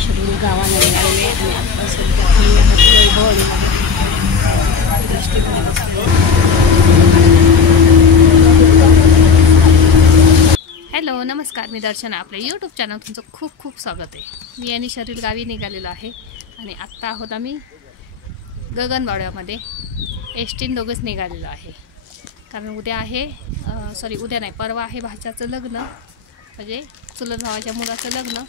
शरीर गावाला निघालेले आणि आता सध्या हॅलो नमस्कार, मी दर्शना. आपल्या यूट्यूब चॅनल तुमचं खूप खूप स्वागत आहे. मी आणि शरीर गावी निघालेलो आहे आणि आत्ता आहोत आम्ही गगनबावड्यामध्ये. एसटीन दोघंच निघालेलो आहे कारण उद्या आहे उद्या नाही, परवा आहे भाच्याचं लग्न, म्हणजे चुलत भावाच्या मुलाचं लग्न,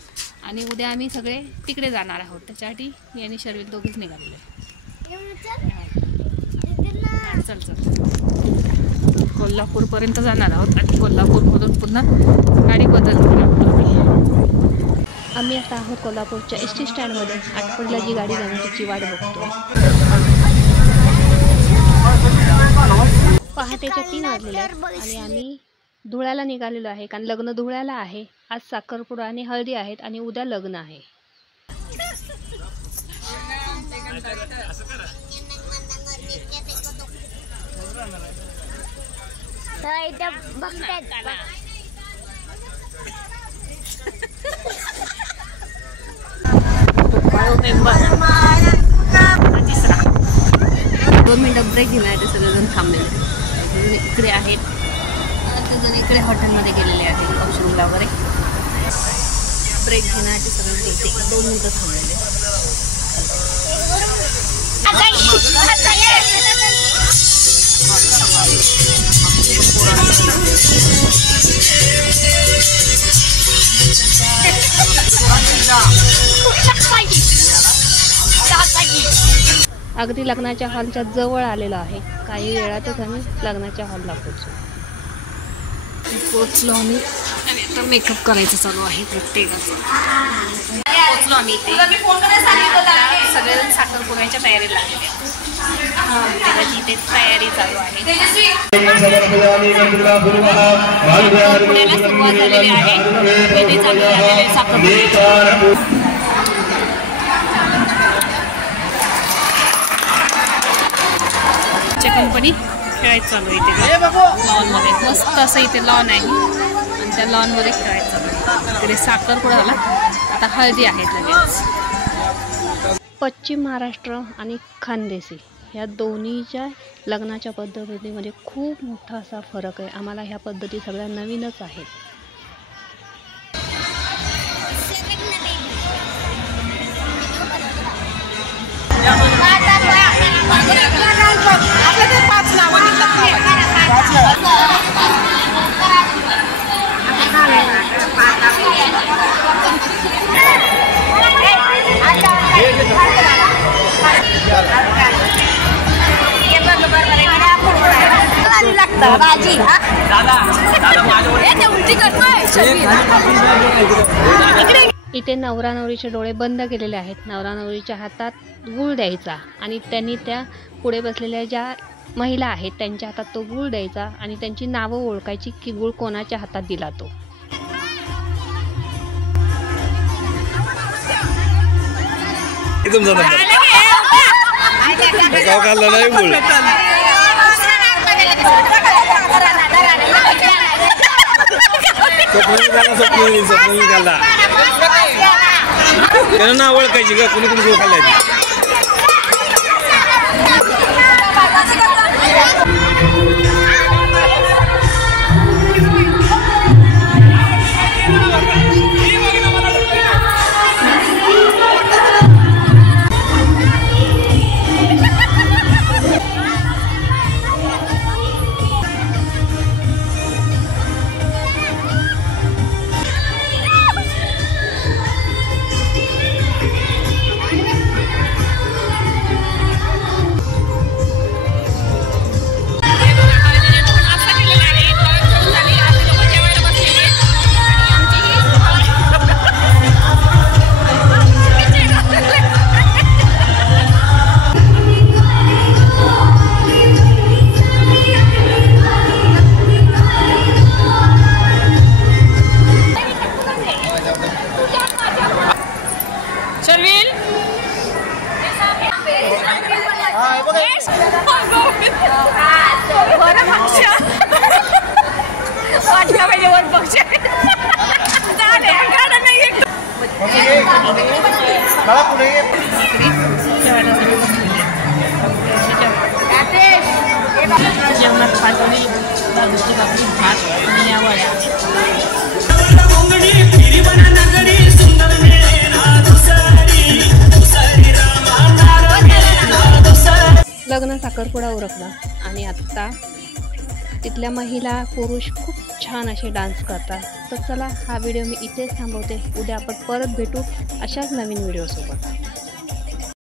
आणि उद्या आम्ही सगळे तिकडे जाणार आहोत. त्याच्यासाठी मी आणि शर्विल दोघेच निघालेलो आहे. चल कोल्हापूरपर्यंत जाणार आहोत आणि कोल्हापूरमधून पुन्हा गाडी बदलणार आहोत. आम्ही आता आहोत कोल्हापूरच्या एस टी स्टँडमध्ये. आटपडीला जी गाडी जाणार त्याची वाट बघतो. पहाटेच्या 3 वाजलेले आहेत आणि आम्ही धुळ्याला निघालेलो आहे कारण लग्न धुळ्याला आहे. आज साखरपुडा आणि हळदी आहेत आणि उद्या लग्न आहे. दोन मिनिटं ब्रेक घेणार ते सगळेजण थांबलेले. इकडे आहेत, जण इकडे हॉटेलमध्ये गेलेले आहेत वॉशरूमला वगैरे. ब्रेक घेण्यासाठी सगळे इथे 2 मिनिटं थांबलेले. अगदी लग्नाच्या हॉलच्या जवळ आलेलो आहे. काही वेळातच आम्ही लग्नाच्या हॉलला पोचलो आम्ही आणि आता मेकअप करायचं चालू आहे प्रत्येकाचं. पोचलो आम्ही इथे. सगळेजण साखरपुड्याच्या तयारीला लागले. प्रत्येकाची इथे तयारी चालू आहे. पुण्याला सुरुवात झालेली आहे. इथे चालू झालेले साखरपुडे. कंपनी खेळायचं चालू आहे इथे लॉनमध्ये. मस्त असं इथे लॉन आहे आणि त्या लॉनमध्ये खेळायचं चालू आहे. इकडे साखरपुडा झाला, आता हळदी आहेत लगेच. पश्चिम महाराष्ट्र आणि खानदेशी ह्या दोन्हीच्या लग्नाच्या पद्धतीमध्ये खूप मोठा असा फरक आहे. आम्हाला ह्या पद्धती सगळ्या नवीनच आहेत. इथे नवरा नवरीचे डोळे बंद केलेले आहेत. नवरा नवरीच्या हातात गूळ द्यायचा आणि त्यांनी त्या पुढे बसलेल्या ज्या महिला आहेत त्यांच्या हातात तो गूळ द्यायचा आणि त्यांची नावं ओळखायची की गूळ कोणाच्या हातात दिला तो. त्यांना ओळखायची का कुणी कुणी खाल्लायची. वाटलं पाहिजे वर पक्ष जेवायला सगळे बसलेले जेवणात भाजी बाजूची भाकरी भात आणि या वड्या लग्न साखरपुडा उरकला आणि आत्ता तिथल्या महिला पुरुष खूप छान असे डान्स करतात. तर चला हा व्हिडिओ मी इथेच थांबवते. उद्या आपण परत भेटू अशाच नवीन व्हिडिओसोबत.